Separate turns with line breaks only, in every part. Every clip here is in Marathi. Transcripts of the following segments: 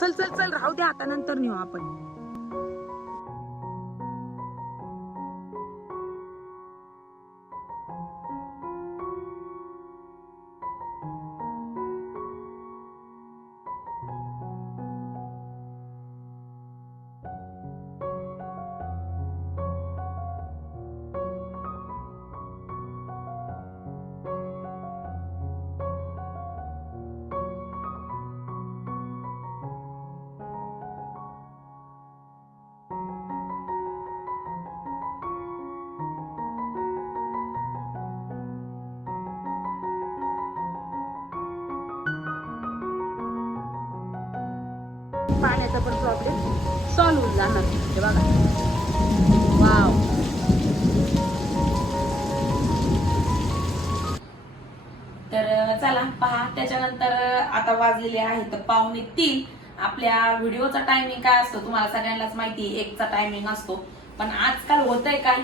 चल चल चल राहू दे आता नंतर नेऊ आपण. पाण्याचा पण प्रॉब्लेम सॉल्व्ह होऊन जाणार. हे बघा. वाव
तर चला पहा. त्याच्यानंतर आता वाजलेले आहेत पावणे तीन. आपल्या व्हिडिओचा टायमिंग काय असतो तुम्हाला सगळ्यांनाच माहिती आहे एकचा टायमिंग असतो. पण आजकाल होतंय काय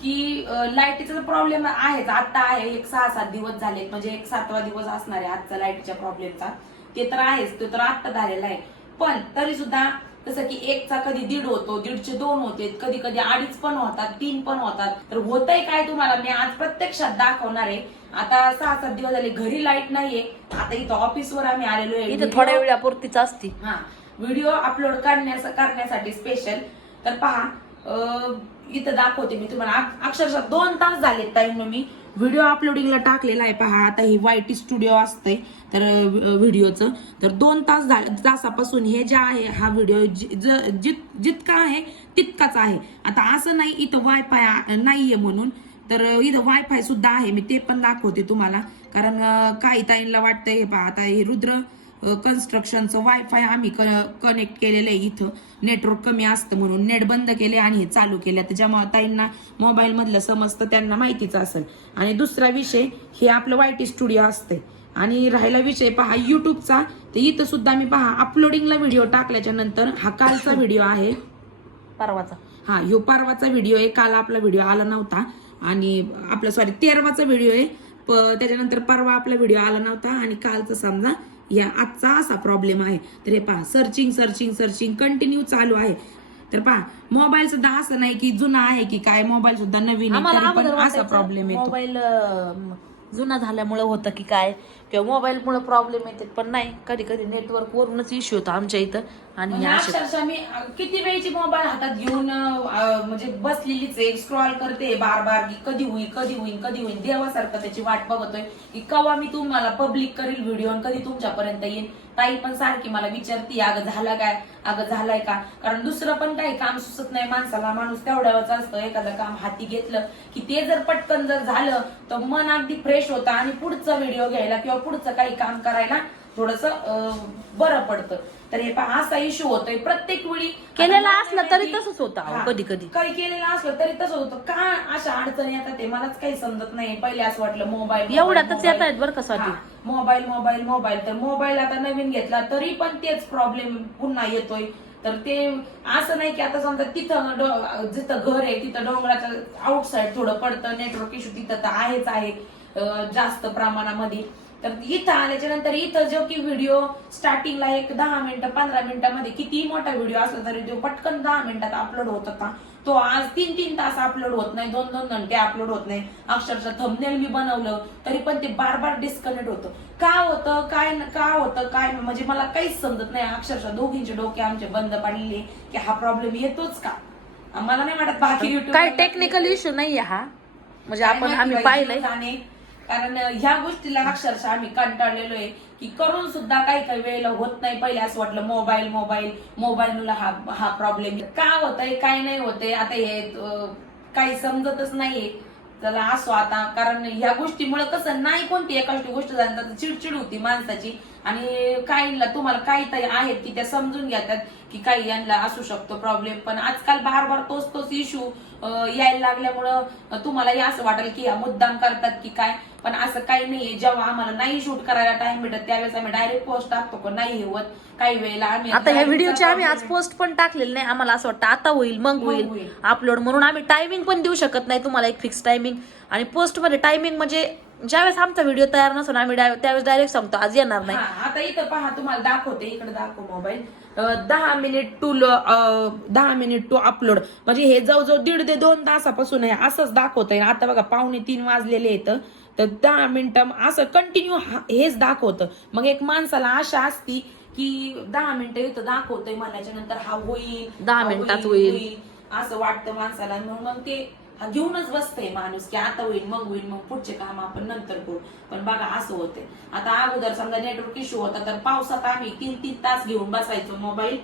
की लाईटीचा प्रॉब्लेम आहेच. आता आहे एक सहा सात दिवस झालेत. म्हणजे एक सातवा दिवस असणार आहे आजचा लाईटच्या प्रॉब्लेमचा ते तर आहेच. ते तर आत्ता झालेला आहे. पण तरी सुद्धा जसं की एकचा कधी दीड होतो दीडचे दोन होते कधी कधी अडीच पण होतात तीन पण होतात. तर होतंय काय तुम्हाला? मी आज प्रत्यक्षात दाखवणार आहे. आता सहा सात दिवस झाले घरी लाइट नाहीये. आता इथं ऑफिसवर आम्ही आलेलो आहे.
इथं थोड्या वेळापुरतीच असती.
हा. व्हिडिओ अपलोड करण्यास करण्यासाठी स्पेशल तर पहा इथं दाखवते मी तुम्हाला. अक- अक्षरशः दोन तास झाले टाइम मी. व्हिडिओ अपलोडिंगला टाकलेला आहे पहा. आता हे वायटी स्टुडिओ असतंय. तर व्हिडिओचं तर दोन तास झाले तासापासून हे जे आहे हा व्हिडिओ जित जितका आहे तितकाच आहे. आता असं नाही इथं वायफाय नाही आहे म्हणून. तर इथं वायफाय सुद्धा आहे. मी ते पण दाखवते तुम्हाला. कारण काही ताईंना वाटतंय हे पहा. आता हे रुद्र कन्स्ट्रक्शनचं वायफाय आम्ही कनेक्ट केलेलं आहे इथं. नेटवर्क कमी असतं म्हणून. नेट बंद केले आणि हे चालू केले. त्याच्यामुळे ताईंना मोबाईल मधलं समजतं त्यांना माहितीच असेल. आणि दुसरा विषय हे आपलं वायटी स्टुडिओ असते आणि राहिला विषय पहा युट्यूबचा तर इथं सुद्धा मी पहा अपलोडिंगला व्हिडिओ टाकल्याच्या नंतर हा कालचा व्हिडिओ आहे.
परवाचा.
हा ह्यो परवाचा व्हिडिओ आहे. काल आपला व्हिडिओ आला नव्हता. आणि आपला सॉरी तेरवाचा व्हिडिओ आहे. प- त्याच्यानंतर परवा आपला व्हिडिओ आला नव्हता. आणि कालचा समजा या आजचा असा प्रॉब्लेम आहे. तर हे पहा सर्चिंग सर्चिंग सर्चिंग कंटिन्यू चालू आहे. तर पहा मोबाईल सुद्धा असं नाही की जुना आहे की काय मोबाईल सुद्धा नवीन आहे तरी पण असा प्रॉब्लेम येतो.
मोबाईल जुना झाल्यामुळे होतं की काय? किंवा मोबाईल मुळे प्रॉब्लेम येतात पण नाही. कधी कधी नेटवर्क वरूनच इश्यू होतो आमच्या इथं. आणि
अक्षरशः मी किती वेळची मोबाईल हातात घेऊन अ, म्हणजे बसलेलीच आहे स्क्रॉल करते बार बार की कधी होईल कधी होईल कधी होईल. देवासारखं त्याची वाट बघतोय की कवा मी तुम्हाला पब्लिक करील व्हिडिओ आणि कधी तुमच्यापर्यंत येईल. ताई पण सारखी मला विचारती अगं झाला काय? अगं झालाय का? कारण दुसरं पण काही काम सुचत नाही माणसाला. माणूस तेवढ्यावरच असतं. एखादं काम हाती घेतलं की ते जर पटकन जर झालं तर मन अगदी फ्रेश होतं आणि पुढचा व्हिडिओ घ्यायला किंवा पुढचं काही काम करायला थोडस बरं पडतं. तर हे पहा असा इश्यू होतोय. प्रत्येक वेळी
केलेलं
आता
असलं तरी तसंच होतं. कधी कधी
काही केलेलं असलं तरी तसं होतं. का अशा अडचणी येतात ते मलाच काही समजत नाही. पहिले असं वाटलं मोबाईल
एवढ्यातच येत आहेत बरं का स्वाती?
Mobile mobile mobile. तर मोबाईल आता नवीन घेतला तरी पण तेच प्रॉब्लेम पुन्हा येतोय. तर ते असं नाही की आता समजा तिथं जिथं घर आहे तिथं डोंगराच्या आउटसाईड थोडं पडतं. नेटवर्क इश्यू तिथं तर आहेच आहे जास्त प्रमाणामध्ये. तर इथं आल्याच्यानंतर इथं जो की व्हिडिओ स्टार्टिंगला एक दहा मिनिटं पंधरा मिनिटांमध्ये कितीही मोठा व्हिडिओ असला तरी तो पटकन दहा मिनिटात अपलोड होत होता. तो आज तीन तीन तास अपलोड होत नाही दोन दोन घंटे अपलोड होत नाही. अक्षरशः थंबनेल मी बनवलं तरी पण ते बार बार डिस्कनेक्ट होतं. का होतं काय का होतं काय म्हणजे मला काहीच समजत नाही. अक्षरशः दोघींचे डोके आमचे बंद पडलेले की हा प्रॉब्लेम येतोच का? मला नाही वाटत बाकी
काय टेक्निकल इश्यू नाहीये हा. म्हणजे आपण आम्ही पाहिलंय.
कारण ह्या गोष्टीला अक्षरशः आम्ही कंटाळलेलो आहे की करून सुद्धा काही काही वेळेला होत नाही. पहिले असं वाटलं मोबाईल मोबाईल मोबाईल हा हा प्रॉब्लेम का होतंय काय नाही होतंय आता हे काही समजतच नाहीये. चला असो आता. कारण ह्या गोष्टीमुळे कसं नाही कोणती एका गोष्ट झाली तर चिडचिड होती माणसाची. आणि काहींना तुम्हाला काही तरी आहेत की त्या समजून घेतात की काही यांना असू शकतो प्रॉब्लेम पण आजकाल बार बार तोच तोच इश्यू यायला लागल्यामुळं अं, तुम्हालाही असं वाटेल की मुद्दाम करतात की काय. पण असं काही नाहीये. जेव्हा आम्हाला नाही शूट करायला टाइम भेटत त्यावेळेस आम्ही डायरेक्ट पोस्ट टाकतो पण नाही होत. काही वेळेला आम्ही
आता ह्या व्हिडिओची आम्ही आज पोस्ट पण टाकलेली नाही. आम्हाला असं वाटतं आता होईल मग होईल. अपलोड म्हणून आम्ही टायमिंग पण देऊ शकत नाही. तुम्हाला एक फिक्स टायमिंग आणि पोस्टमध्ये टायमिंग म्हणजे ज्यावेळेस आमचा व्हिडिओ तयार नसून आम्ही त्यावेळेस डायरेक्ट सांगतो आज येणार नाही.
आता इथं पहा तुम्हाला दाखवते. इकडे दाखव मोबाईल दहा मिनिट टू दहा मिनिट टू अपलोड म्हणजे हे जवळजवळ दीड ते दोन तासापासून आहे असंच दाखवत आहे आता बघा पावणे तीन वाजलेले आहेत. तर दहा मिनिटं असं कंटिन्यू हेच दाखवतं. मग एक माणसाला आशा असती की दहा मिनिटं इथं दाखवतंय म्हणायच्या नंतर हा होईल
दहा मिनिटात होईल.
असं वाटतं माणसाला. मग मग ते हा घेऊनच बसतंय माणूस की आता होईल मग होईल मग पुढचे काम आपण नंतर करू. पण बघा असं होते आता अगोदर समजा नेटवर्क इश्यू होता तर पावसात आम्ही तीन तीन तास घेऊन बसायचो मोबाईल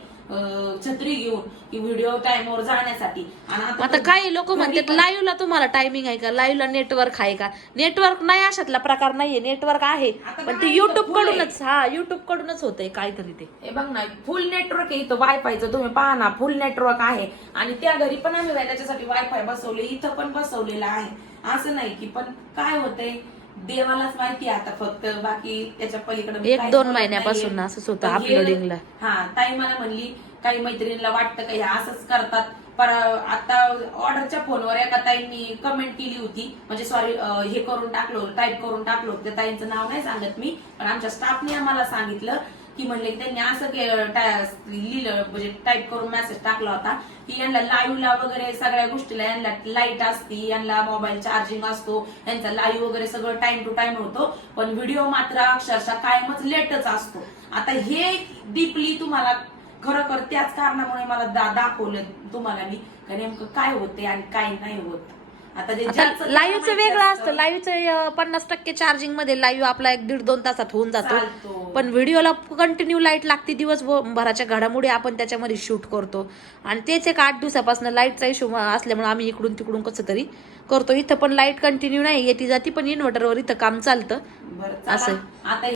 छत्री घेऊन की व्हिडिओ टाइमवर जाण्यासाठी. आणि
आता काही लोक म्हणतात लाईव्हला तुम्हाला टायमिंग आहे का? लाईव्हला नेटवर्क आहे का? नेटवर्क नाही अशातला प्रकार नाहीये नेटवर्क आहे. पण ते युट्यूब. कडूनच हा युट्यूब कडूनच होतंय काहीतरी ते.
हे बघ ना फुल नेटवर्क आहे इथं वायफायचं तुम्ही पहा ना फुल नेटवर्क आहे. आणि त्या घरी पण आम्ही त्याच्यासाठी वायफाय बसवले इथं पण बसवलेलं आहे. असं नाही की पण काय होतंय? देवालाच माहिती आहे आता फक्त बाकी त्याच्या पलीकडे
एक दोन महिन्यापासून. असंच होतं
पण हे- ताई मला म्हणली काही मैत्रिणीला वाटतं का? हे असंच करतात. पर आता ऑर्डरच्या फोनवर एका ताईंनी कमेंट केली होती. म्हणजे सॉरी हे करून टाकलो टाईप करून टाकलो. त्या ताईंचं नाव नाही सांगत मी पण आमच्या स्टाफने आम्हाला सांगितलं की म्हणले की त्यांनी असं लिहिलं म्हणजे टाईप करून मेसेज टाकला होता की यांना लाईव्हला वगैरे सगळ्या गोष्टीला यांना लाइट असती यांना मोबाईल चार्जिंग असतो यांचा लाईव्ह वगैरे सगळं टाइम टू टाइम होतो पण व्हिडिओ मात्र अक्षरशः कायमच लेटच असतो. आता हे डीपली तुम्हाला खरोखर त्याच कारणामुळे मला दाखवलं तुम्हाला मी नेमकं काय होते आणि काय नाही होत. आता जे ज्याचं त्याला
लाईव्हचं
माहिती
वेगळं
असतं,
लाईव्हचं पन्नास टक्के चार्जिंगमध्ये लाईव्ह आपला एक दीड दोन तासात होऊन जातो. पण व्हिडिओला कंटिन्यू लाइट लागते दिवसभराच्या घडामोडी आपण त्याच्यामध्ये शूट करतो. आणि तेच एक आठ दिवसापासून लाईटचा इश्यू असल्यामुळे आम्ही इकडून तिकडून कसं तरी करतो. इथं पण लाइट कंटिन्यू नाही येते जाती पण इन्व्हर्टरवर इथं काम चालतं. असं.
आता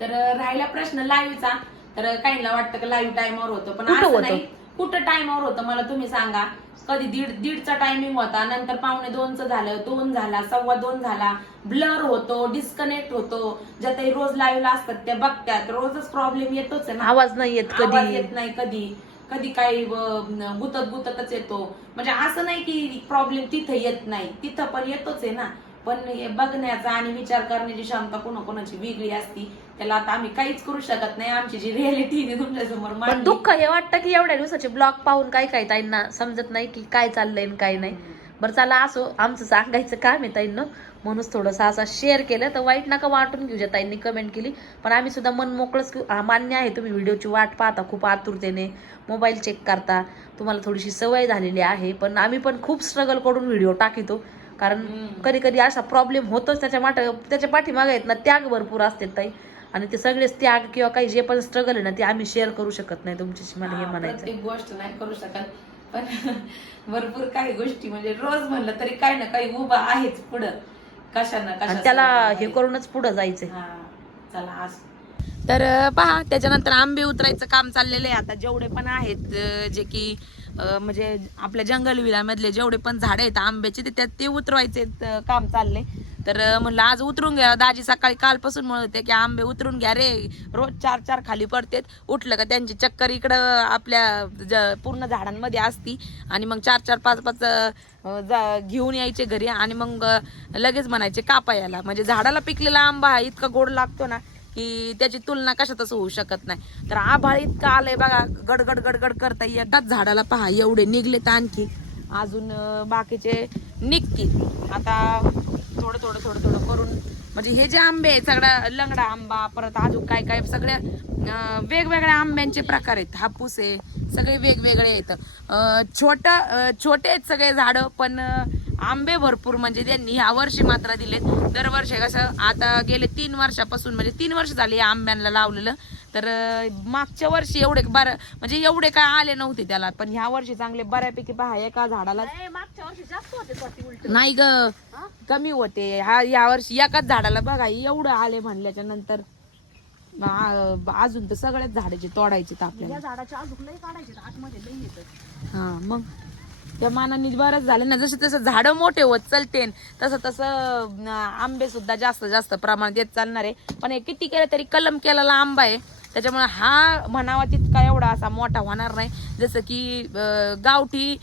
तर राहिला प्रश्न लाईव्हचा तर काहींना वाटतं की लाईव्ह टाइमवर होतं पण
कुठं
असं
होतं?
नाही. कुठं टाइमवर होतं मला तुम्ही सांगा. कधी दीड दीडचा टायमिंग होता नंतर पावणे दोनचं झालं दोन झाला सव्वा दोन झाला ब्लर होतो डिस्कनेक्ट होतो. ज्या काही रोज लाईव्हला असतात त्या बघतात. रोजच प्रॉब्लेम येतोच आहे ना.
आवाज नाही येत
आवाज
कधी.
येत नाही कधी. कधी काही अं, गुतत गुततच येतो. म्हणजे असं नाही की प्रॉब्लेम तिथं येत नाही. तिथं पण येतोच आहे ना. पण हे बघण्याचा आणि विचार करण्याची क्षमता कोणाकोणाची वेगळी असती त्याला आता आम्ही काहीच करू शकत नाही. आमची जी रिअलिटी तुमच्यासमोर
पण दुःख हे वाटतं की एवढ्या दिवसाचे ब्लॉग पाहून काय काय ताईंना समजत नाही की काय चाललंय आणि काय नाही. बरं चला असो. आमचं सांगायचं काम आहे ताईंना. म्हणूनच थोडंसं असं शेअर केलं. तर वाईट नका वाटून घेऊ ज्या ताईंनी कमेंट केली. पण आम्ही सुद्धा मन मोकळंच हा, मान्य आहे तुम्ही व्हिडिओची वाट पाहता खूप आतुरतेने. मोबाईल चेक करता. तुम्हाला थोडीशी सवय झालेली आहे. पण आम्ही पण खूप स्ट्रगल करून व्हिडिओ टाकितो. कारण. कधी कधी असा प्रॉब्लेम होतोच त्याच्या माट त्याच्या पाठीमागे आहेत ना त्याग भरपूर असते ताई. आणि ते सगळेच त्याग किंवा काही जे पण स्ट्रगल आहे ना ते आम्ही शेअर करू शकत नाही तुमच्याशी मला हे म्हणायचं
गोष्ट नाही करू शकत. पण भरपूर काही गोष्टी म्हणजे रोज म्हणलं तरी काही ना काही उभा आहेच पुढं. कशा
त्याला हे करूनच पुढे जायचंय.
चला आज. तर पहा त्याच्यानंतर आंबे उतरायचं काम चाललेलं आहे. आता जेवढे पण आहेत जे की म्हणजे आपल्या जंगल विलामधले जेवढे पण झाडं आहेत आंब्याचे ते त्यात ते उतरवायचे काम चालले तर म्हणलं आज उतरून घ्या. दाजी सकाळी कालपासून म्हणत होते की आंबे उतरून घ्या रे. रोज चार चार खाली पडतेत. उठलं का त्यांची चक्कर इकडं आपल्या ज- पूर्ण झाडांमध्ये असती. आणि मग चार चार पाच पाच जा- घेऊन यायचे घरी आणि मग लगेच म्हणायचे कापा याला. म्हणजे झाडाला पिकलेला आंबा हा इतका गोड लागतो ना की त्याची तुलना कशातच होऊ शकत नाही. तर आभाळ इतकं आलंय बघा गडगड गडगड करता येतात झाडाला पहा एवढे निघलेत आणखी. अजून बाकीचे निघतील. आता थोडं थोडं थोडं थोडं करून म्हणजे हे जे आंबे आहेत सगळ्या लंगडा आंबा परत अजून काय काय सगळ्या वेगवेगळ्या आंब्यांचे प्रकार आहेत. हापूस आहे सगळे वेगवेगळे आहेत. छोट छोटे आहेत सगळे झाडं पण आंबे भरपूर म्हणजे त्यांनी ह्या वर्षी मात्र दिलेत. दरवर्षी कसं आता गेले तीन वर्षापासून म्हणजे तीन वर्ष झाली या आंब्यांना लावलेलं. तर मागच्या वर्षी एवढे बरं म्हणजे एवढे काय आले नव्हते त्याला. पण ह्या वर्षी चांगले बऱ्यापैकी पहा एका झाडाला
मागच्या वर्षी जास्त होते स्वाती उलट.
नाही ग. कमी होते. हा या वर्षी एकाच झाडाला बघा एवढं आले म्हणल्याच्या नंतर अजून तर सगळ्याच झाडाचे तोडायचे आपल्याला
या झाडाच्या अजून काढायचे आतमध्ये
हा मग त्या मानाने बरंच झालं. ना जसं तसं झाडं मोठे होत चालते तसं तसं आंबे सुद्धा जास्त जास्त प्रमाणात येत चालणार आहे. पण हे किती केलं तरी कलम केलेला आंबा आहे. त्याच्यामुळे हा म्हणावा तितका एवढा असा मोठा होणार नाही. जसं की गावठी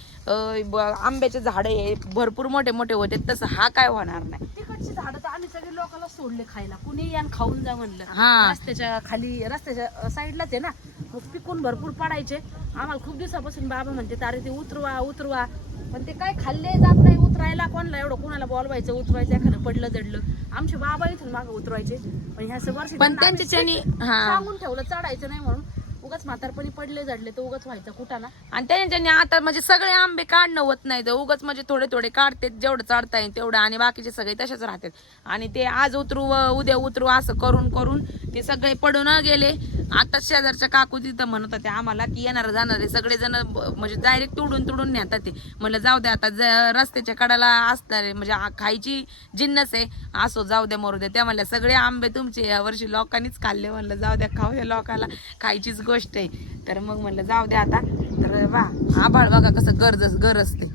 ब- आंब्याचे झाडं हे भरपूर मोठे मोठे होते. तसं हा काय होणार नाही.
आंब्याची झाडं तर आम्ही सगळे लोकांना सोडले खायला. कुणी यान खाऊन जा म्हणलं.
हा.
रस्त्याच्या खाली रस्त्याच्या साईडलाच आहे ना. मग पिकून भरपूर पडायचे. आम्हाला खूप दिवसापासून बाबा म्हणते अरे ते उतरवा उतरवा. पण ते काय खाल्ले जात नाही उतरायला कोणाला एवढं कोणाला बोलवायचं उतरवायचं एखादं पडलं जडलं. आमचे बाबा इथून मागे उतरवायचे. पण ह्या वर्षी
पण
त्यांना
हा.
सांगून ठेवलं चढायचं नाही म्हणून. उगाच म्हातारपणी पडले जडले तर उगाच व्हायचं. कुठाला
आणि त्यांच्यानी आता म्हणजे सगळे आंबे काढणं होत नाही तर उगाच म्हणजे थोडे थोडे काढते जेवढं चढता येईल तेवढं आणि बाकीचे सगळे तसेच राहतात. आणि ते आज उतरू व उद्या उतरू असं करून करून ते सगळे पडून गेले. आता शेजारच्या काकू तिथं म्हणत होते आम्हाला की येणार जाणारे सगळे जण म्हणजे डायरेक्ट तुडून तुडून नेतात ते. म्हणलं जाऊ द्या आता ज- रस्त्याच्या कडाला असणारे म्हणजे आ- खायची जिन्नस आहे. असो जाऊ द्या मरू द्या त्या म्हणल्या सगळे आंबे तुमचे या वर्षी लोकांनीच खाल्ले. म्हणलं जाऊ द्या खाऊ द्या लोकांना खायचीच गोष्ट आहे. तर मग म्हणलं जाऊ द्या आता. तर वा आभाळ बघा कसं गरज गरजते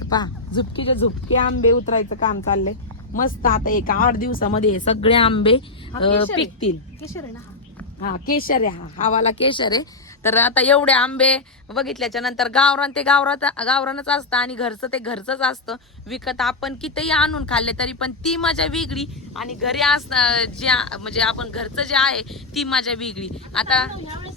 तर पहा झुपकीच्या झुपके आंबे उतरायचं काम चाललंय. मस्त आता एक आठ दिवसामध्ये हे सगळे आंबे. पिकतील.
केशर आहे ना हा?
केशर आहे हा. हावाला केशर आहे. तर आता एवढे आंबे बघितल्याच्या नंतर गावरान ते गावरात गावरानच असतं आणि घरचं ते घरचंच असतं. विकत आपण कितीही आणून खाल्ले तरी पण ती मजा वेगळी आणि घरी असणं जे म्हणजे आपण घरचं जे आहे ती मजा वेगळी. आता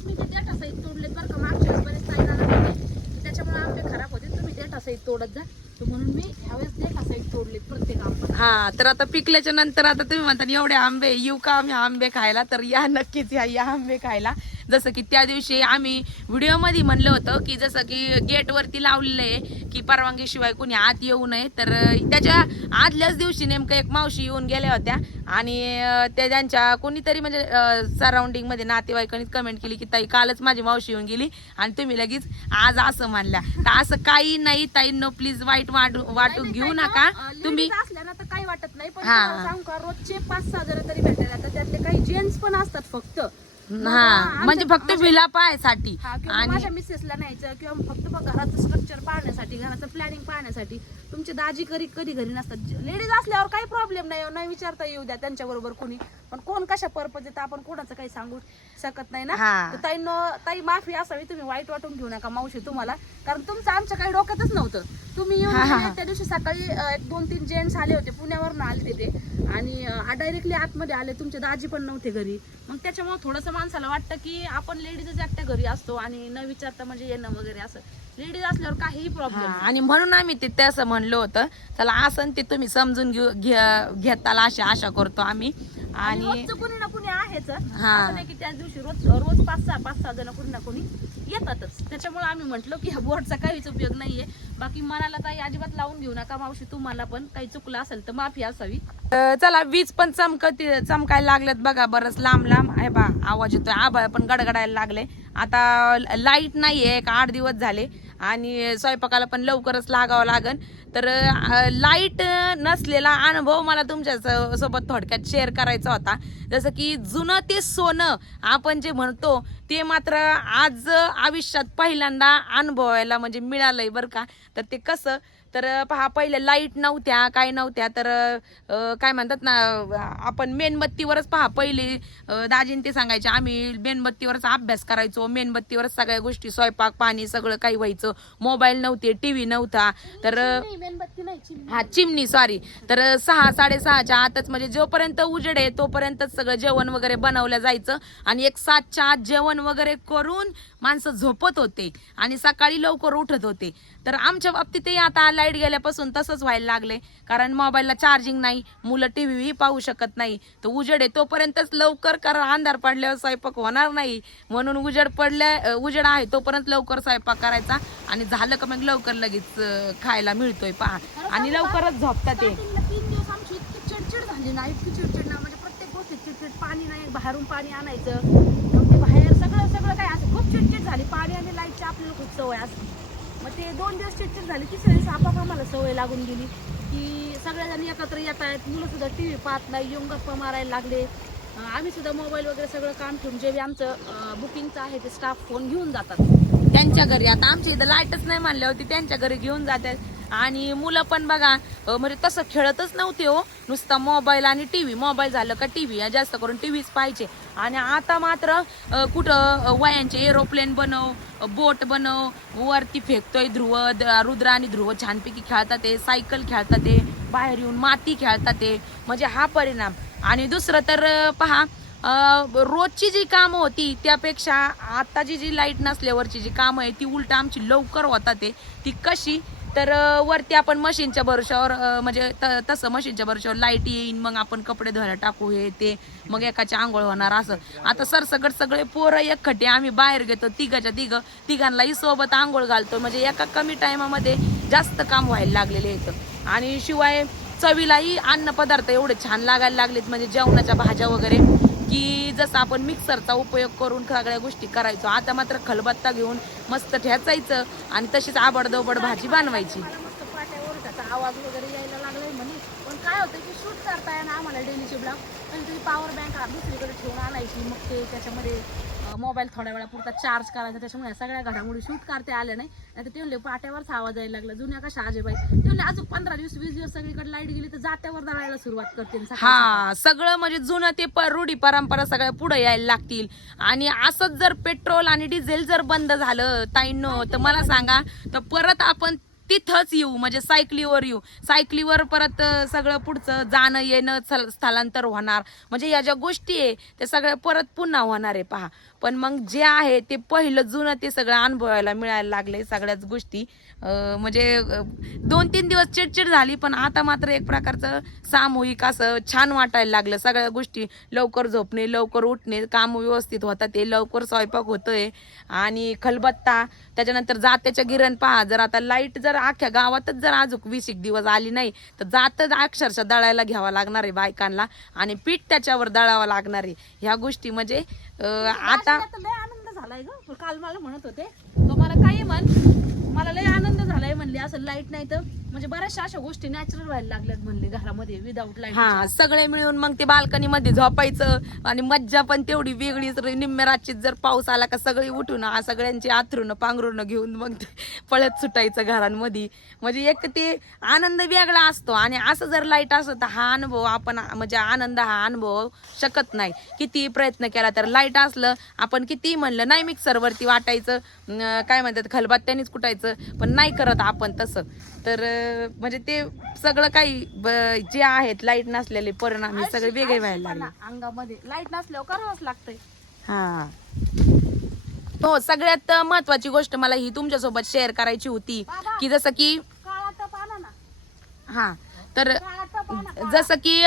मी ते डेटा सहित तोडले बरं का. मागच्या बरेच ताईला होते. त्याच्यामुळे आंबे खराब होते. तुम्ही डेटा सहित तोडत जा. तर म्हणून मी ह्यावेळेस डेटा तोडले प्रत्येक आंबा
हा तर आता पिकल्याच्या नंतर आता तुम्ही म्हणता एवढे आंबे येऊ का आम्ही आंबे खायला? तर या नक्कीच या या आंबे खायला. जसं की त्या दिवशी आम्ही व्हिडिओमध्ये म्हणलं होतं की जसं की गेट वरती लावलेलं आहे की परवानगीशिवाय कोणी आत येऊ नये. तर त्याच्या आदल्याच दिवशी नेमकं एक मावशी येऊन गेल्या होत्या. आणि त्या त्यांच्या कोणीतरी म्हणजे सराउंडिंगमध्ये नातेवाईकांनी कमेंट केली की ताई कालच माझी मावशी येऊन गेली आणि तुम्ही लगेच आज असं म्हणल्या. तर असं काही नाही ताईंनो प्लीज वाईट वाटू वाटू घेऊ नका. तुम्ही
ना काही वाटत नाही पण. तुम्हाला सांगू का रोजचे पाच सहा जण तरी भेटायला त्यातले काही जेंट्स पण असतात फक्त.
हा म्हणजे फक्त विलापायसाठी
हा किंवा
आणि
माझ्या मिसेसला न्यायचं किंवा फक्त बघ घराचं स्ट्रक्चर पाहण्यासाठी घराचं प्लॅनिंग पाहण्यासाठी. तुमचे दाजी कधी कधी घरी नसतात. लेडीज असल्यावर काही प्रॉब्लेम नाही नाही विचारता येऊ द्या त्यांच्या बरोबर कोणी. पण कोण कशा पर्पज येतं आपण कोणाचं काही सांगू शकत नाही ना?
हा.
तर ताईनं ताई माफी असावी तुम्ही वाईट वाटून घेऊ नका मावशी तुम्हाला. कारण तुमचं आमच्या काही डोक्यातच नव्हतं. तुम्ही येऊन
हा, हा,
गेले,
हा.
त्या दिवशी सकाळी अं, एक दोन तीन जेंट्स आले होते पुण्यावरून आले ते. आणि डायरेक्टली आतमध्ये आले. तुमचे दाजी पण नव्हते घरी. मग त्याच्यामुळे थोडंसं माणसाला वाटतं की आपण लेडीजच एकट्या घरी असतो आणि न विचारता म्हणजे येणं वगैरे असं. लेडीज असल्यावर काहीही प्रॉब्लेम
आणि म्हणून आम्ही ते तसं म्हणलं होतं. चला असं ते तुम्ही समजून घेऊ घेताल अशी आशा करतो आम्ही. आणि
कोणी ना कोणी आहेच.
हा.
असं नाही की त्याच दिवशी रोज रोज पाच सहा पाच सहा जण कोणी ना कोणी येतातच. त्याच्यामुळे आम्ही म्हटलो की ह्या बोर्डचा काहीच उपयोग नाहीये. बाकी मनाला काही अजिबात लावून घेऊ नका मावशी तुम्हाला पण काही चुकलं असेल तर माफी असावी.
चला वीज पण चमकत चमकायला लागल्यात बघा बरंच लांब लांब. आहे बा आवाज येतोय आभाळ पण गडगडायला लागले. आता लाइट नाहीये एक आठ दिवस झाले. आणि स्वयंपाकाला पण लवकरच लागावं लागन. तर लाइट नसलेला अनुभव मला तुमच्या स- सोबत थोडक्यात शेअर करायचा होता. जसं की जुनं ते सोनं आपण जे म्हणतो ते मात्र आज आयुष्यात पहिल्यांदा अनुभवायला म्हणजे मिळालंय बरं का. तर ते कसं तर पहा पहिले लाइट नव्हत्या काय नव्हत्या तर काय म्हणतात ना आपण मेणबत्तीवरच पहा पहिले दाजीन ते सांगायचे आम्ही मेणबत्तीवरच अभ्यास करायचो मेणबत्तीवरच सगळ्या गोष्टी स्वयंपाक पाणी सगळं काही व्हायचं मोबाईल नव्हते टीव्ही नव्हता. तर. हा चिमणी सॉरी तर सहा साडेसहाच्या आतच म्हणजे जोपर्यंत उजेड आहे तोपर्यंतच सगळं जेवण वगैरे बनवलं जायचं आणि एक सातच्या आत जेवण वगैरे करून माणसं झोपत होते आणि सकाळी लवकर उठत होते. तर आमच्या बाबतीतही आता लाइट गेल्यापासून तसंच व्हायला लागले. कारण मोबाईलला चार्जिंग नाही मुलं टीव्ही पाहू शकत नाही. तर उजेड आहे तोपर्यंतच लवकर कारण अंधार पडल्यावर स्वयंपाक होणार नाही. म्हणून उजेड पडल्या उजेड आहे तोपर्यंत लवकर स्वयंपाक करायचा. आणि झालं का मग लवकर लगेच खायला मिळतोय पहा. आणि लवकरच झोपतात ते.
स्टार्टिंगला तीन दिवस आमची इतकी चिडचिड झाली ना इतकी चिडचिड ना. म्हणजे प्रत्येक गोष्टीत चिडचिड. पाणी नाही बाहेरून पाणी आणायचं. बाहेर सगळं सगळं काय असं खूप चिडचिड झाली. पाणी आणि लाईटची आपल्याला खूप सवय असते. मग ते दोन दिवस चिडचिड झाली की सगळी आपाप आम्हाला सवय लागून गेली की सगळ्याजणी एकत्र येत आहेत मुलं सुद्धा टी व्ही पाहत नाही येऊन गप्पा मारायला लागले. आम्ही सुद्धा मोबाईल वगैरे सगळं काम ठेवून जे बी आमचं बुकिंगचं आहे ते स्टाफ फोन घेऊन जातात.
त्यांच्या घरी. आता आमच्या इथं लाईटच नाही मानल्या होती त्यांच्या घरी घेऊन जातात. आणि मुलं पण बघा म्हणजे तसं खेळतच नव्हते हो. नुसता मोबाईल आणि टी व्ही मोबाईल झालं का टी व्ही जास्त करून टी व्हीच पाहिजे आणि आता मात्र कुठं वयांचे एरोप्लेन बनव बोट बनव वरती फेकतोय ध्रुव रुद्र आणि ध्रुव छानपैकी खेळतात ते सायकल खेळतात ते बाहेर येऊन माती खेळतात ते. म्हणजे हा परिणाम. आणि दुसरं तर पहा रोजची जी कामं होती त्यापेक्षा आत्ताची जी लाइट नसल्यावरची जी कामं आहे ती उलट आमची लवकर होतात ते. ती कशी? तर वरती आपण मशीनच्या भरोशावर म्हणजे त- तसं मशीनच्या भरोशावर लाइट येईन मग आपण कपडे धुवायला टाकू हे ते मग एकाची आंघोळ होणार असं. आता सरसकट सगळे पोरं एकखटे आम्ही बाहेर घेतो तिघाच्या तिघं तिघांनाही सोबत आंघोळ घालतो. म्हणजे एका कमी टायमामध्ये जास्त काम व्हायला लागलेले आहेत. आणि शिवाय चवीलाही अन्न पदार्थ एवढे छान लागायला लागलेत म्हणजे जेवणाच्या भाज्या वगैरे की जसं आपण मिक्सरचा उपयोग करून सगळ्या गोष्टी करायचो आता मात्र खलबत्ता घेऊन मस्त ठेचायचं आणि तशीच आबडदोबड भाजी बनवायची.
मस्त त्याचा आवाज वगैरे यायला लागलाय म्हणे. पण काय होतं की शूट करताय ना आम्हाला डेलीचे ब्लॉग पण तरी पॉवर बँक दुसरीकडे ठेवून आणायची. मग ते त्याच्यामध्ये मोबाईल थोड्या वेळापुरता चार्ज करायचा त्याच्यामुळे या सगळ्या घडामोडी शूट करता आल्या नाही. नाही ते म्हणले पाट्यावरच आवाज यायला लागला. जुन्या कशा आजेबाई? ते म्हणले अजून पंधरा दिवस वीस दिवस सगळीकडे लाइट गेली तर जात्यावर दळायला सुरुवात करते आणि सकाळी
हा सगळं म्हणजे जुनं ते प- रूढी परंपरा सगळ्या पुढे यायला लागतील. आणि असंच जर पेट्रोल आणि डिझेल जर बंद झालं ताईंनो तर मला सांगा तर परत आपण तिथंच येऊ म्हणजे सायकलीवर येऊ. सायकलीवर परत सगळं पुढचं जाणं येणं स्थल- स्थलांतर होणार. म्हणजे या ज्या गोष्टी आहे त्या सगळ्या परत पुन्हा होणार आहे पहा. पण मग जे आहे ते पहिलं जुनं ते सगळं अनुभवायला मिळायला लागले सगळ्याच गोष्टी. म्हणजे दोन तीन दिवस चिडचिड झाली पण आता मात्र एक प्रकारचं सामूहिक असं छान वाटायला लागलं सगळ्या गोष्टी. लवकर झोपणे लवकर उठणे काम व्यवस्थित होतात ते लवकर स्वयंपाक होतोय. आणि खलबत्ता त्याच्यानंतर जात्याच्या गिरण पहा जर आता लाइट जर अख्ख्या गावातच जर अजून वीस एक दिवस आली नाही तर जातच अक्षरशः दळायला घ्यावा लागणार आहे बायकांना आणि पीठ त्याच्यावर दळावं लागणार आहे. ह्या गोष्टी म्हणजे आता
झालाय ग. काल मला म्हणत होते तो मला काही म्हण मला लय आनंद झालाय म्हणले असं लाइट नाही तर. म्हणजे बऱ्याचशा अशा गोष्टी नॅचरल व्हायला लागल्यात म्हणले घरामध्ये विदाऊट लाइट
हा सगळे मिळून मग ते बाल्कनी मध्ये झोपायचं आणि मज्जा पण तेवढी वेगळीच निम्म्या रातचीत जर पाऊस आला का सगळी उठून सगळ्यांची आथरून पांघरून घेऊन मग ते पळत सुटायचं घरांमध्ये. म्हणजे एक ते आनंद वेगळा असतो आणि असं जर लाइट असत तर हा अनुभव आपण म्हणजे आनंद हा अनुभव शकत नाही. किती प्रयत्न केला तर लाइट असलं आपण किती म्हणलं नाही मिक्सरवरती वाटायचं काय म्हणतात खलबत्त्यानेच कुटायचं पण नाही करत आपण तसं. तर म्हणजे ते सगळं काही जे आहेत लाइट नसलेले परिणाम हे सगळे वेगळे व्हायला लागले.
अंगामध्ये. लाइट नसल्यावर करावंच लागतंय.
हा. हो सगळ्यात महत्वाची गोष्ट मला ही तुमच्यासोबत शेअर करायची होती की जसं की हा. तर जसं की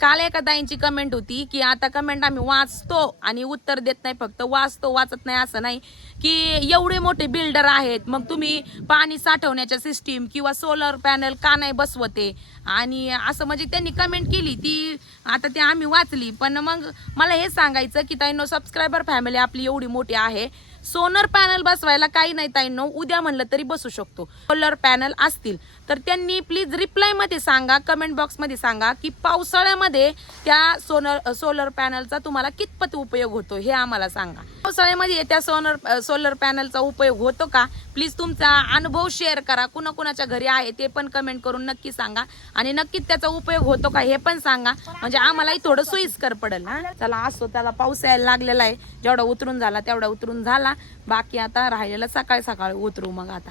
काल एका ताईंची कमेंट होती की आता कमेंट आम्ही वाचतो आणि उत्तर देत नाही फक्त वाचतो वाचत नाही असं नाही की एवढे मोठे बिल्डर आहेत मग तुम्ही पाणी साठवण्याच्या सिस्टीम किंवा सोलर पॅनल का नाही बसवते? आणि असं म्हणजे त्यांनी कमेंट केली ती आता ते आम्ही वाचली. पण मग मला हे सांगायचं की ताईनो सबस्क्रायबर फॅमिली आपली एवढी मोठी आहे. सोलर पॅनल बसवायला काही नाही ताईंनो उद्या म्हणलं तरी बसू शकतो. सोलर पॅनल असतील. तर त्यांनी प्लीज रिप्लायमध्ये सांगा कमेंट बॉक्समध्ये सांगा की पावसाळ्यामध्ये त्या सोलर सोलर पॅनलचा तुम्हाला कितपत उपयोग होतो हे आम्हाला सांगा. पावसाळ्यामध्ये त्या सोलर सोलर पॅनलचा उपयोग होतो का? प्लीज तुमचा अनुभव शेअर करा. कुणा कुणाच्या घरी आहे ते पण कमेंट करून नक्की सांगा. आणि नक्कीच त्याचा उपयोग होतो का हे पण सांगा. म्हणजे आम्हालाही थोडं सोयीस्कर पडेल हा चला असो त्याला पाऊस यायला लागलेला आहे. जेवढा उतरून झाला तेवढा उतरून झाला. बाकी आता राहिलेला सकाळी सकाळी उतरू मग आता.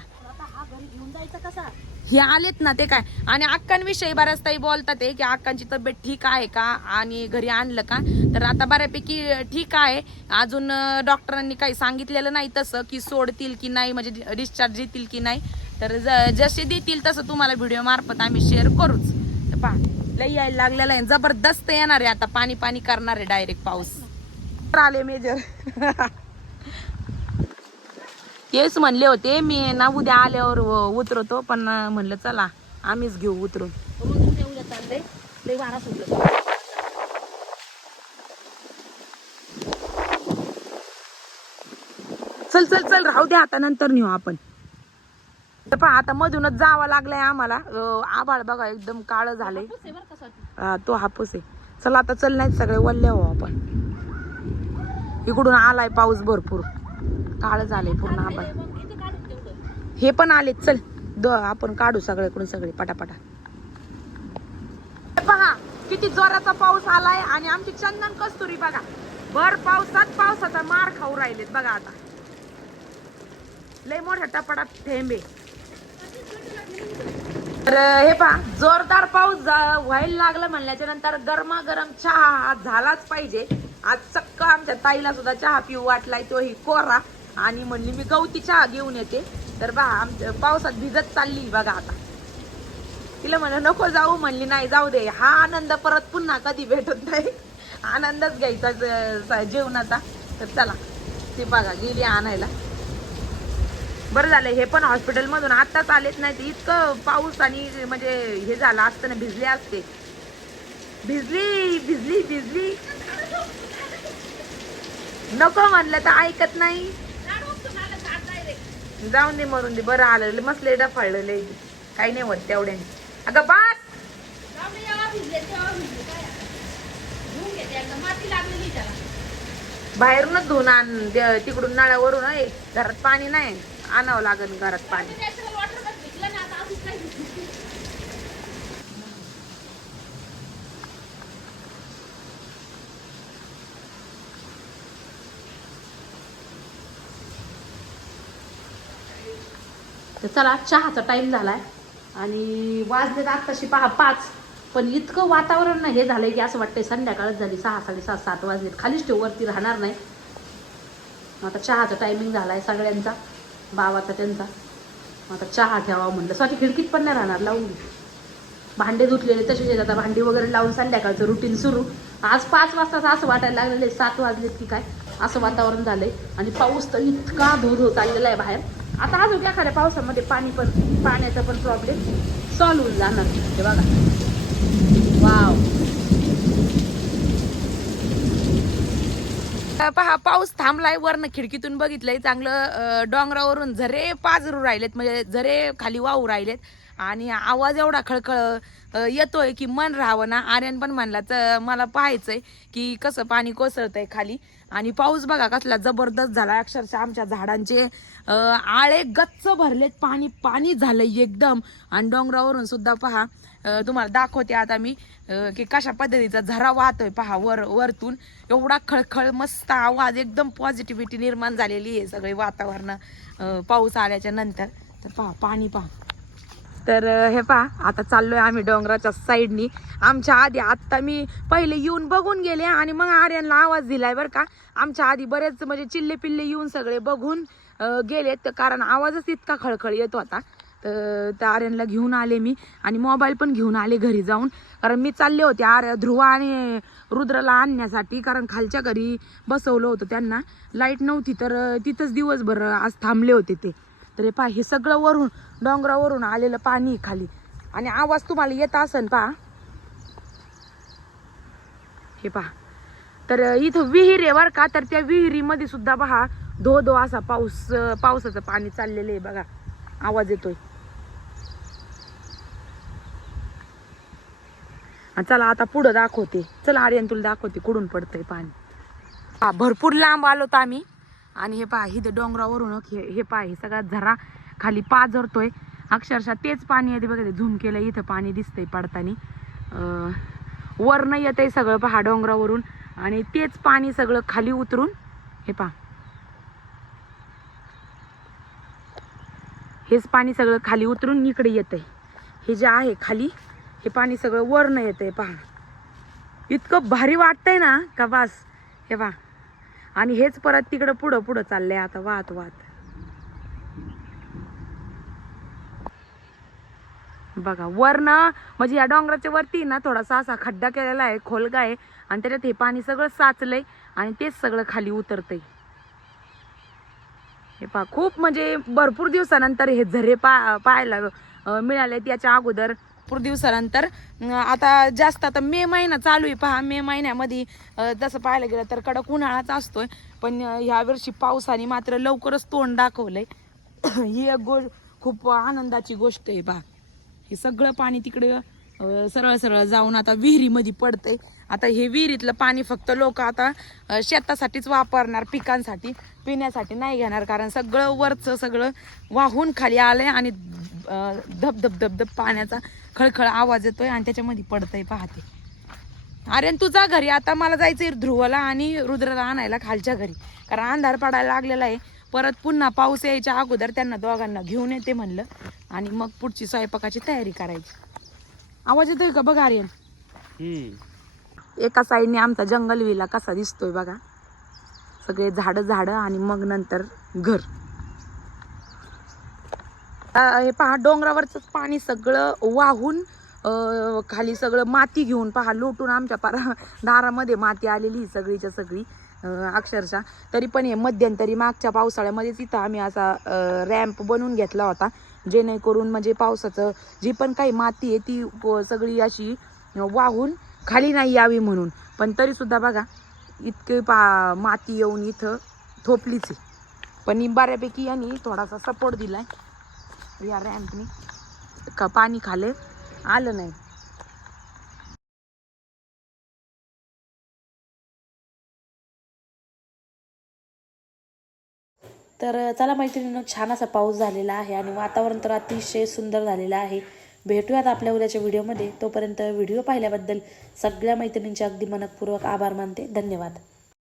आता हे
आलेत ना ते काय? आणि अक्कांविषयी बऱ्याच ताई बोलतात आहे की अक्कांची तब्येत ठीक आहे का? आणि घरी आणलं का? तर आता बऱ्यापैकी ठीक आहे. अजून डॉक्टरांनी काही सांगितलेलं नाही तसं की सोडतील की नाही म्हणजे डिस्चार्ज देतील की नाही. तर ज- जसे देतील तसं तुम्हाला व्हिडिओ मार्फत आम्ही शेअर करूच. तर पहा लई यायला लागलेला आहे. जबरदस्त येणार आहे आता. पाणी पाणी करणार आहे डायरेक्ट पाऊस. आले मेजर तेच म्हणले होते मी ना उद्या आल्यावर उतरतो पण म्हणलं चला आम्हीच घेऊ उतरून. चल चल चल राहू दे आता नंतर नेऊ आपण. तर पहा आता मधूनच जावं लागलंय आम्हाला. अं, आभाळ बघा एकदम काळ झालंय. तो हापूस आहे. चला आता चल नाही सगळे वल्ले हो आपण. इकडून आलाय पाऊस भरपूर. काळ झालंय पूर्ण
तेवढं
हे पण आलेत चल द आपण काढू सगळ्याकडून सगळे पटापटा. पहा किती जोराचा पाऊस आलाय आणि आमची चंदन कस्तुरी बघा. भर पावसात पावसाचा मार खाऊ राहिलेत बघा आता. लय मोठ्या टपाटात थेंबे. तर हे पहा जोरदार पाऊस व्हायला लागला म्हणल्याच्या नंतर गरमागरम चहा झालाच पाहिजे. आज चक्क आमच्या ताईला सुद्धा चहा पिऊ वाटलाय तो ही कोरा. आणि म्हणली मी गवती चहा घेऊन येते. तर बा आमच्या पावसात भिजत चालली बघा आता. तिला म्हणलं नको जाऊ. म्हणली नाही जाऊ दे. हा आनंद परत पुन्हा कधी भेटत नाही. आनंदच घ्यायचा जेवणाचा तर चला ती बघा गेली आणायला. बरं झालं हे पण हॉस्पिटलमधून आत्ताच आलेच नाही तर इतकं पाऊस आणि म्हणजे हे झालं असतं ना भिजले असते. भिजली भिजली भिजली. नको म्हणलं तर ऐकत नाही. जाऊन दे मरून दे बरं आलं मस्त लेडा फाळलेलं काही नाही होत तेवढ्याने. अगं बास! बाहेरूनच धुवून आण तिकडून नळावरून घरात पाणी नाही आणावं लागेल घरात पाणी.
तर चला चहाचा टाईम झाला आहे आणि वाजलेत आत्ताशी पहा पाच. पण इतकं वातावरण ना हे झालंय की असं वाटतंय संध्याकाळच झाली. सहा साडेसात सात वाजलेत. खालीच ठेव वरती राहणार नाही. आता चहाचा टायमिंग झाला आहे सगळ्यांचा बाबाचा त्यांचा. आता चहा ठेवा म्हणलं. साठी खिडकीत पण नाही राहणार लावून भांडे धुतलेले तसेच आहेत. आता भांडी वगैरे लावून संध्याकाळचं रुटीन सुरू. आज पाच वाजताच असं वाटायला लागलेलं आहे. सात वाजलेत की काय? असं वातावरण झालं आहे आणि पाऊस तर इतका धो धो चाललेला आहे बाहेर. आता अजून एखाद्या पावसामध्ये पाणी पण पाण्याचा पण प्रॉब्लेम सॉल्व्ह होऊन जाणार. ते बघा. वाव
पहा पाऊस थांबलाय वरनं खिडकीतून बघितलंय. चांगलं डोंगरावरून झरे पाजरू राहिलेत म्हणजे झरे खाली वाहू राहिलेत. आणि आवाज एवढा खळखळ येतोय की मन राहावं ना. आर्यन पण म्हणला तर मला पाहायचंय की कसं पाणी कोसळतंय खाली. आणि पाऊस बघा कसला जबरदस्त झाला. अक्षरशः आमच्या झाडांचे आळे गच्च भरलेत. पाणी पाणी झालंय एकदम. आणि डोंगरावरून सुद्धा पहा तुम्हाला दाखवते आता मी की कशा पद्धतीचा झरा वाहतोय. पहा वर वरतून एवढा खळखळ मस्त आवाज एकदम पॉझिटिव्हिटी निर्माण झालेली आहे सगळे वातावरण पाऊस आल्याच्यानंतर. तर पहा पाणी पहा. तर हे पहा आता चाललोय आम्ही डोंगराच्या साईडनी. आमच्या आधी आत्ता मी पहिले येऊन बघून गेले आणि मग आर्यांना आवाज दिलाय बरं का. आमच्या आधी बरेच म्हणजे चिल्ले पिल्ले येऊन सगळे बघून गेलेत. कारण आवाजच इतका खळखळ येत होता तर त्या आर्यनला घेऊन आले मी आणि मोबाईल पण घेऊन आले घरी जाऊन. कारण मी चालले होते आर्य ध्रुव आणि रुद्रला आणण्यासाठी. कारण खालच्या घरी बसवलं होतं त्यांना. लाइट नव्हती तर तिथंच दिवसभर आज थांबले होते ते. तर हे पहा हे सगळं वरून डोंगरावरून आलेलं पाणी खाली. आणि आवाज तुम्हाला येत असन पहा. हे पहा. तर इथं विहीर आहे बरं का? तर त्या विहिरीमध्ये सुद्धा पहा धो धो असा पाऊस पावसाचं पाणी चाललेलं आहे बघा. आवाज येतोय. चला आता पुढं दाखवते. चला आर्यन तुला दाखवते कुठून पडतंय पाणी. भरपूर लांब आलो तर आम्ही. आणि हे पहा इथं डोंगरावरून हे हे पहा हे सगळा झरा खाली पाझरतोय अक्षरशः तेच पाणी येते बघा ते झूम केलं इथं पाणी दिसतंय पडताना. वरनं येतंय सगळं पहा डोंगरावरून. आणि तेच पाणी सगळं खाली उतरून हे पहा. हेच पाणी सगळं खाली उतरून इकडे येतंय. हे जे आहे खाली हे पाणी सगळं वरनं येतंय पहा. इतकं भारी वाटतंय ना का बास? हे पहा. आणि हेच परत तिकडं पुढं पुढं चाललंय आता वाहत वाहत. बघा वरनं म्हणजे या डोंगराच्या वरती ना थोडासा असा खड्डा केलेला आहे खोलगा आहे आणि त्याच्यात हे पाणी सगळं साचलंय आणि तेच सगळं खाली उतरतंय. हे पहा खूप म्हणजे भरपूर दिवसानंतर हे झरे पा पाहायला मिळाले त्याच्या अगोदर. भरपूर दिवसानंतर. आता जास्त आता मे महिना चालू आहे पहा मे महिन्यामध्ये जसं तसं पाहायला गेलं तर कडक उन्हाळाच असतोय. पण ह्यावर्षी ह्या वर्षी पावसाने मात्र लवकरच तोंड दाखवलंय. ही एक गो खूप आनंदाची गोष्ट आहे पहा हे सगळं पाणी तिकडे सरळ सरळ जाऊन आता विहिरीमध्ये पडतंय. आता हे विहिरीतलं पाणी फक्त लोक आता शेतासाठीच वापरणार पिकांसाठी पिण्यासाठी नाही घेणार. कारण सगळं वरचं सगळं वाहून खाली आलंय आणि धब धब धब धब पाण्याचा खळखळ आवाज येतोय आणि त्याच्यामध्ये पडतंय पाहते. अरे तुझा घरी आता मला जायचंय ध्रुवला आणि रुद्रला आणायला खालच्या घरी. कारण अंधार पडायला लागलेला आहे. परत पुन्हा पाऊस यायच्या अगोदर त्यांना दोघांना घेऊन येते म्हणलं. आणि मग पुढची स्वयंपाकाची तयारी करायची. आवाज येतोय का बघा आर्यन? एका साईडने आमचा जंगल विला कसा दिसतोय बघा. सगळे झाडं झाडं आणि मग नंतर घर. हे पहा डोंगरावरचंच पाणी सगळं वाहून खाली सगळं माती घेऊन पहा लोटून आमच्या पारा दारामध्ये माती आलेली सगळीच्या सगळी अक्षरशः. तरी पण हे मध्यंतरी मागच्या पावसाळ्यामध्येच इथं आम्ही असा रॅम्प बनवून घेतला होता जेणेकरून म्हणजे पावसाचं जी पण काही माती आहे ती सगळी अशी वाहून खाली नाही यावी म्हणून. पण तरीसुद्धा बघा इतके पा माती येऊन इथं थोपलीच आहे. पण ही बऱ्यापैकी यांनी थोडासा सपोर्ट दिला आहे या रॅम्पनी का पाणी खाले? आलं नाही.
तर चला मैत्रिणीनं छान असा पाऊस झालेला आहे आणि वातावरण तर अतिशय सुंदर झालेलं आहे. भेटूयात आपल्या उद्याच्या व्हिडिओमध्ये. तोपर्यंत व्हिडिओ पाहिल्याबद्दल सगळ्या मैत्रिणींचे अगदी मनपूर्वक आभार मानते. धन्यवाद.